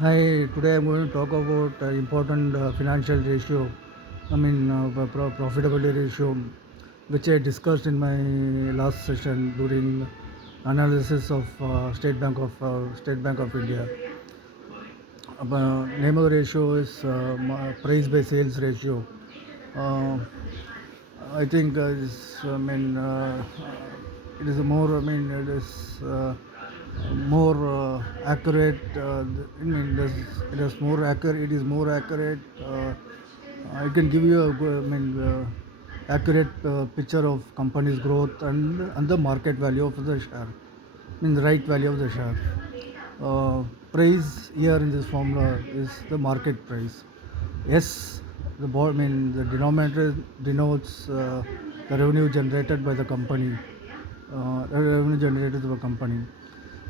Hi, today I'm going to talk about important financial ratio. Profitability ratio, which I discussed in my last session during analysis of State Bank of India. Name of the ratio is price by sales ratio. Uh, I think it is more. It is more accurate. It is more accurate. It is more accurate. I can give you a accurate picture of company's growth and the market value of the share. The right value of the share. Price here in this formula is the market price. Yes, the denominator denotes the revenue generated by the company. Revenue generated by the company.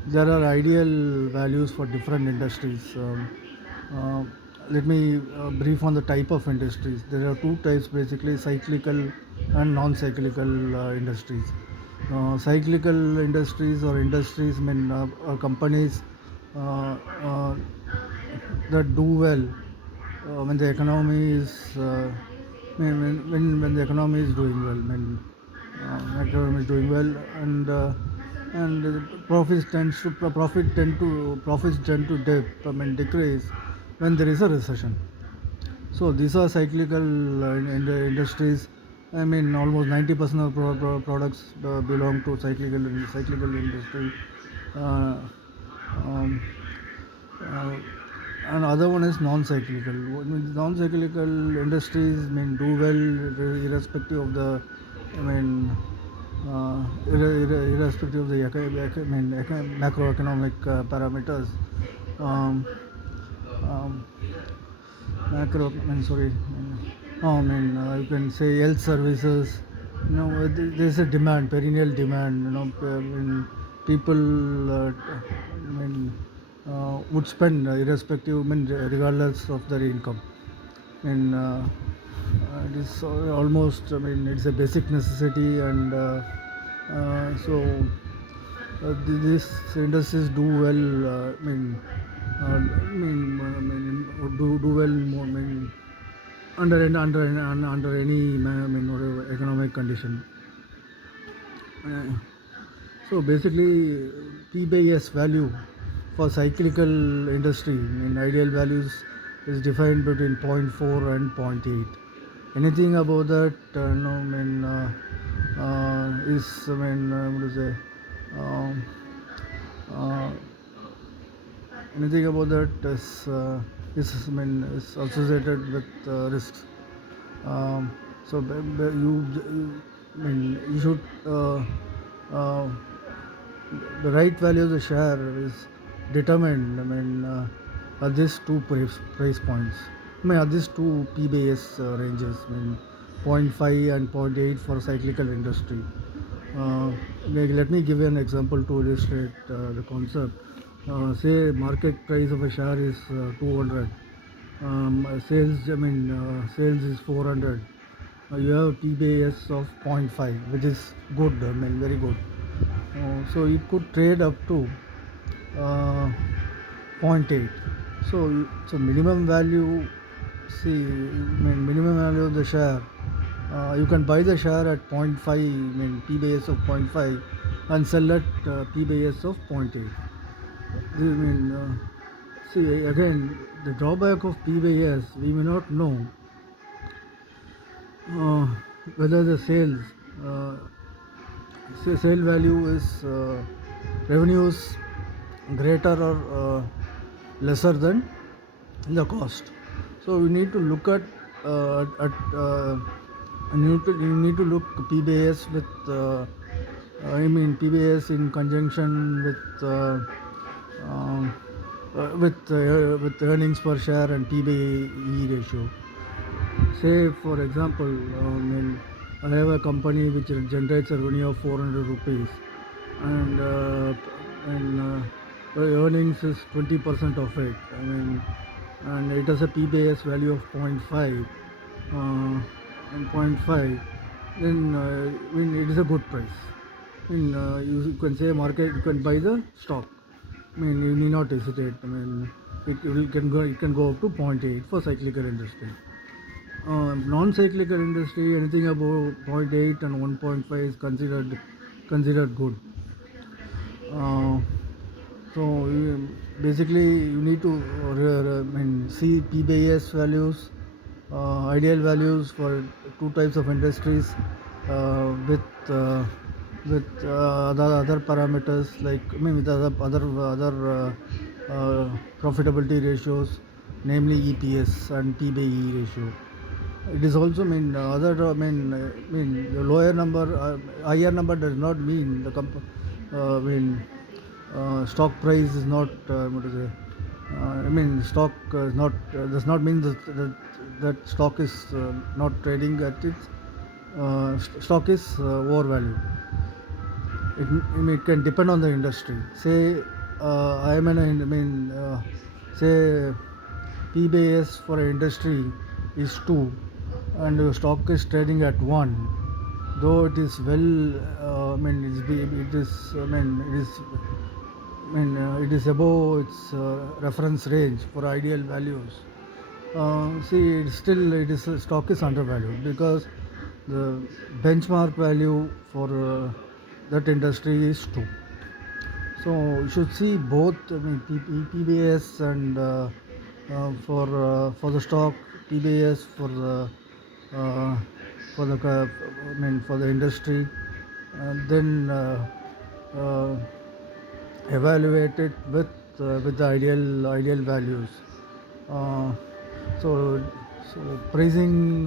There are ideal values for different industries. Uh, Let me brief on the type of industries. There are two types basically: cyclical and non-cyclical industries. Cyclical industries or industries are companies uh, uh, that do well when the economy is when the economy is doing well. Economy is doing well, and profits tend to dip. Decrease when there is a recession. So these are cyclical in the industries. Almost 90% of products belong to cyclical industry. Uh, um, uh, and other one is non-cyclical. What means non-cyclical industries do well irrespective of the, I mean, irrespective of the macroeconomic parameters. Um, um, macro, sorry. You can say health services. There's a demand, perennial demand. People, would spend irrespective, regardless of their income. It is almost, it's a basic necessity, and these industries do well. Do well more, under any whatever economic condition. Uh, so basically, P by S value for cyclical industry, ideal values is defined between zero point 0.4 and zero point 0.8. Anything above that, no, is, what to say, um, uh, anything about that is associated with risks. Um, so you should uh, the right value of the share is determined. At these two price points. At these two P base ranges. Zero point 0.5 and zero point 0.8 for cyclical industry. Uh, Let me give you an example to illustrate the concept. Say market price of a share is 200. Sales is 400. You have PBS of zero point 0.5, which is good. Very good. So you could trade up to uh, zero point 0.8. So minimum value. See, minimum value of the share. You can buy the share at zero point 0.5, PBS of zero point 0.5, and sell at PBS of zero point 0.8. See, again, the drawback of PBS, we may not know uh, whether the uh, sale value is revenues greater or lesser than the cost. So we need to look at you need to look PBS with PBS in conjunction with earnings per share and PBE ratio. Say for example, I have a company which generates a revenue of 400 rupees, and the earnings is 20% of it. And it has a PBS value of zero point 0.5, and zero point 0.5. Then it is a good price. You can say market. You can buy the stock. You need not hesitate. it can go up to 0.8 for cyclical industry. Non-cyclical industry, anything above 0.8 and 1.5 is considered good. Uh, basically, you need to see PBS values, ideal values for two types of industries, with other parameters, like with other profitability ratios, namely EPS and P/E ratio. It is also other the lower number, higher number does not mean stock price is not what to say. Stock is not does not mean that stock is not trading at its stock is overvalued. It can depend on the industry. Say I am in a, say PBS for an industry is 2 and the stock is trading at 1, though it is well it is it is above its reference range for ideal values. See, it is stock is undervalued because the benchmark value for that industry is 2. So you should see both. PBS and for the stock, PBS uh, for the industry, and then uh, evaluate it with the ideal values. Uh, so pricing.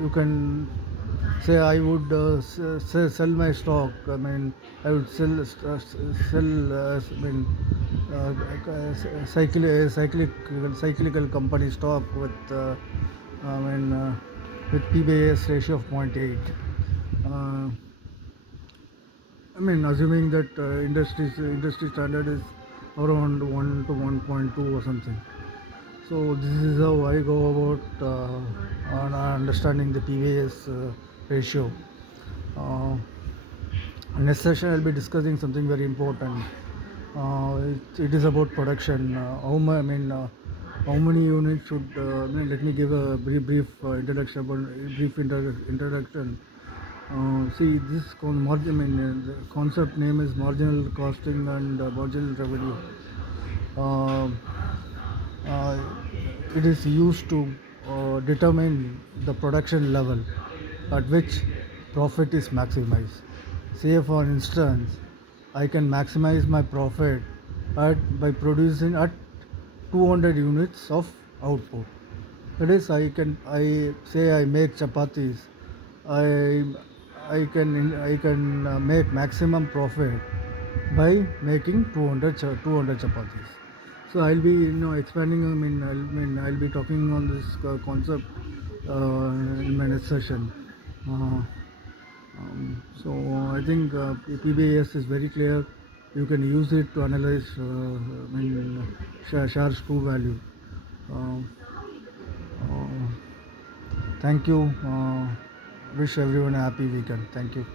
You can say I would sell my stock. I would sell. Cyclical company stock I mean, with PBS ratio of 0.8. Uh, assuming that industry standard is around 1 to 1.2 or something. So this is how I go about on understanding the PBS ratio. Uh, Next session I'll be discussing something very important. It is about production. How many units should? Let me give a brief introduction. Introduction. See, the concept name is marginal costing and marginal revenue. Uh, uh, it is used to determine the production level at which profit is maximized. Say, for instance, I can maximize my profit by producing at 200 units of output. That is, I say I make chapatis. I I can make maximum profit by making 200 chapatis. So I'll be expanding. I'll be talking on this concept in my next session. Uh, so I think PBAS is very clear. You can use it to analyze shares true value. Uh, uh, Thank you. Wish everyone a happy weekend. Thank you.